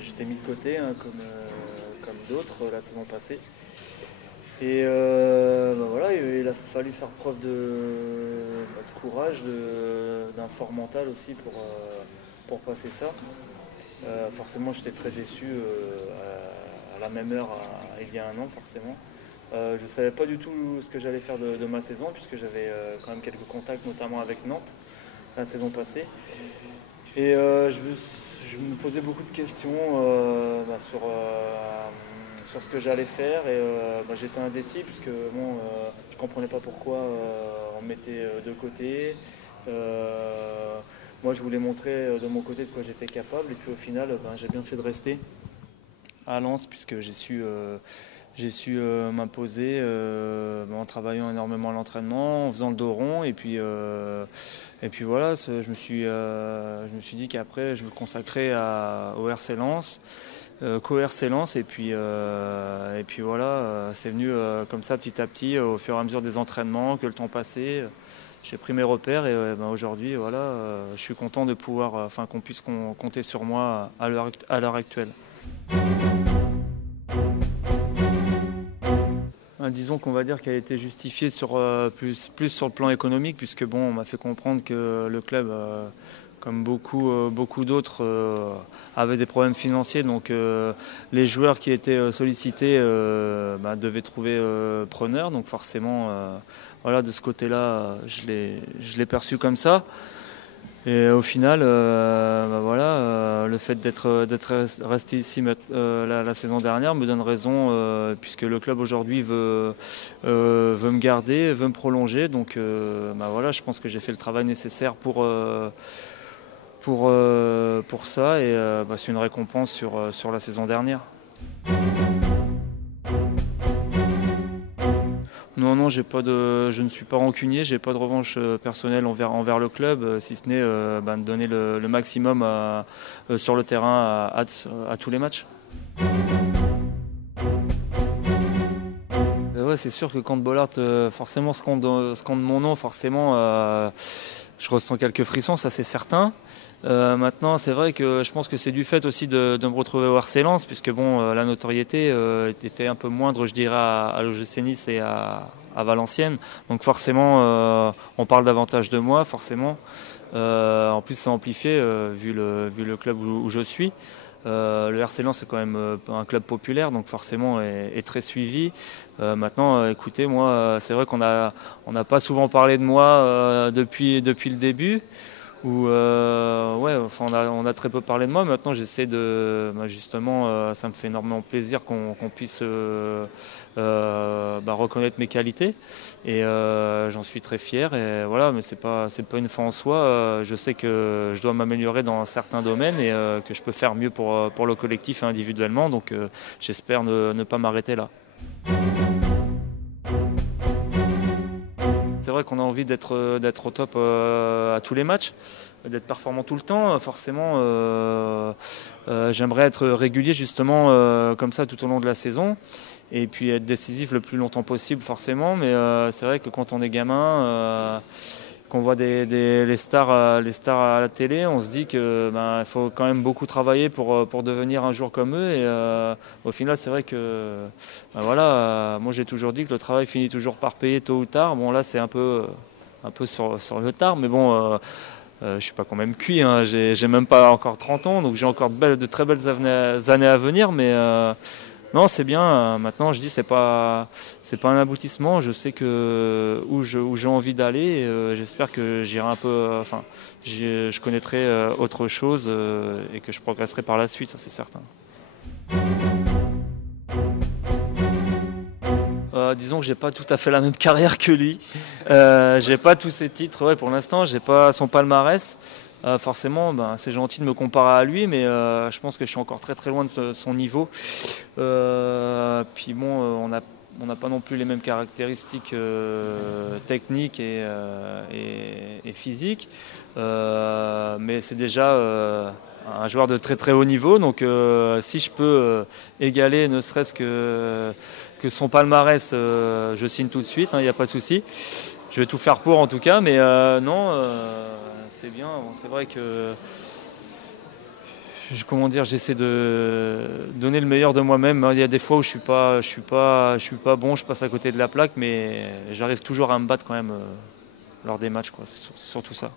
j'étais mis de côté hein, comme d'autres la saison passée. Et voilà, il a fallu faire preuve de courage, d'un fort mental aussi pour passer ça. Forcément, j'étais très déçu à la même heure il y a un an, forcément. Je ne savais pas du tout ce que j'allais faire de ma saison, puisque j'avais quand même quelques contacts, notamment avec Nantes, la saison passée. Et je me posais beaucoup de questions sur ce que j'allais faire. Et j'étais indécis, puisque je ne comprenais pas pourquoi on me mettait de côté. Moi, je voulais montrer de mon côté de quoi j'étais capable. Et puis au final, j'ai bien fait de rester à Lens, puisque j'ai su m'imposer en travaillant énormément à l'entraînement, en faisant le dos rond. Et puis voilà, je me suis dit qu'après, je me consacrais au RC Lens, qu'au RC Lens. Et puis voilà, c'est venu comme ça petit à petit, au fur et à mesure des entraînements, que le temps passait. J'ai pris mes repères et aujourd'hui, voilà, je suis content de pouvoir, qu'on puisse compter sur moi à l'heure actuelle. Disons qu'on va dire qu'elle a été justifiée plus sur le plan économique, puisque on m'a fait comprendre que le club, comme beaucoup d'autres, avait des problèmes financiers. Donc les joueurs qui étaient sollicités devaient trouver preneur. Donc forcément, voilà, de ce côté-là, je l'ai perçu comme ça. Et au final, le fait d'être resté ici la saison dernière me donne raison, puisque le club aujourd'hui veut me garder, veut me prolonger. Donc je pense que j'ai fait le travail nécessaire pour ça, et c'est une récompense sur la saison dernière. Non, je ne suis pas rancunier, j'ai pas de revanche personnelle envers le club, si ce n'est de donner le maximum sur le terrain à tous les matchs. Ouais, c'est sûr que quand Bollard forcément scande mon nom, forcément je ressens quelques frissons, ça c'est certain. Maintenant, c'est vrai que je pense que c'est du fait aussi de me retrouver au RC Lens, puisque la notoriété était un peu moindre, je dirais, à l'OGC Nice et à Valenciennes. Donc forcément, on parle davantage de moi, forcément. En plus, c'est amplifié vu le club où je suis. Le RC Lens, c'est quand même un club populaire, donc forcément est très suivi. Maintenant, écoutez, moi, c'est vrai qu'on n'a pas souvent parlé de moi depuis le début. On a très peu parlé de moi. Maintenant, j'essaie justement, ça me fait énormément plaisir qu'on puisse reconnaître mes qualités, et j'en suis très fier. Et voilà, mais c'est pas une fin en soi. Je sais que je dois m'améliorer dans certains domaines, et que je peux faire mieux pour le collectif et individuellement. Donc, j'espère ne pas m'arrêter là. C'est vrai qu'on a envie d'être au top à tous les matchs, d'être performant tout le temps. Forcément, j'aimerais être régulier justement comme ça tout au long de la saison, et puis être décisif le plus longtemps possible forcément. Mais c'est vrai que quand on est gamin, qu'on voit les stars à la télé, on se dit que il faut quand même beaucoup travailler pour devenir un jour comme eux. Et au final, c'est vrai que moi j'ai toujours dit que le travail finit toujours par payer tôt ou tard. Bon, là c'est un peu sur le tard, mais bon, je suis pas quand même cuit, hein. J'ai même pas encore 30 ans, donc j'ai encore de très belles années à venir. Mais non, c'est bien. Maintenant, je dis c'est pas un aboutissement. Je sais où j'ai envie d'aller. J'espère que j'irai un peu. Je connaîtrai autre chose, et que je progresserai par la suite, ça c'est certain. Disons que j'ai pas tout à fait la même carrière que lui. J'ai pas tous ses titres. Ouais, pour l'instant, j'ai pas son palmarès. Forcément, c'est gentil de me comparer à lui, mais je pense que je suis encore très très loin de son niveau. Puis on n'a pas non plus les mêmes caractéristiques techniques et physiques, mais c'est déjà un joueur de très très haut niveau. Donc si je peux égaler ne serait-ce que son palmarès, je signe tout de suite, il n'y a pas de souci. Je vais tout faire pour, en tout cas, mais non, c'est bien. Bon, c'est vrai que comment dire, j'essaie de donner le meilleur de moi-même. Il y a des fois où je suis pas bon, je passe à côté de la plaque, mais j'arrive toujours à me battre quand même lors des matchs, quoi. C'est surtout ça.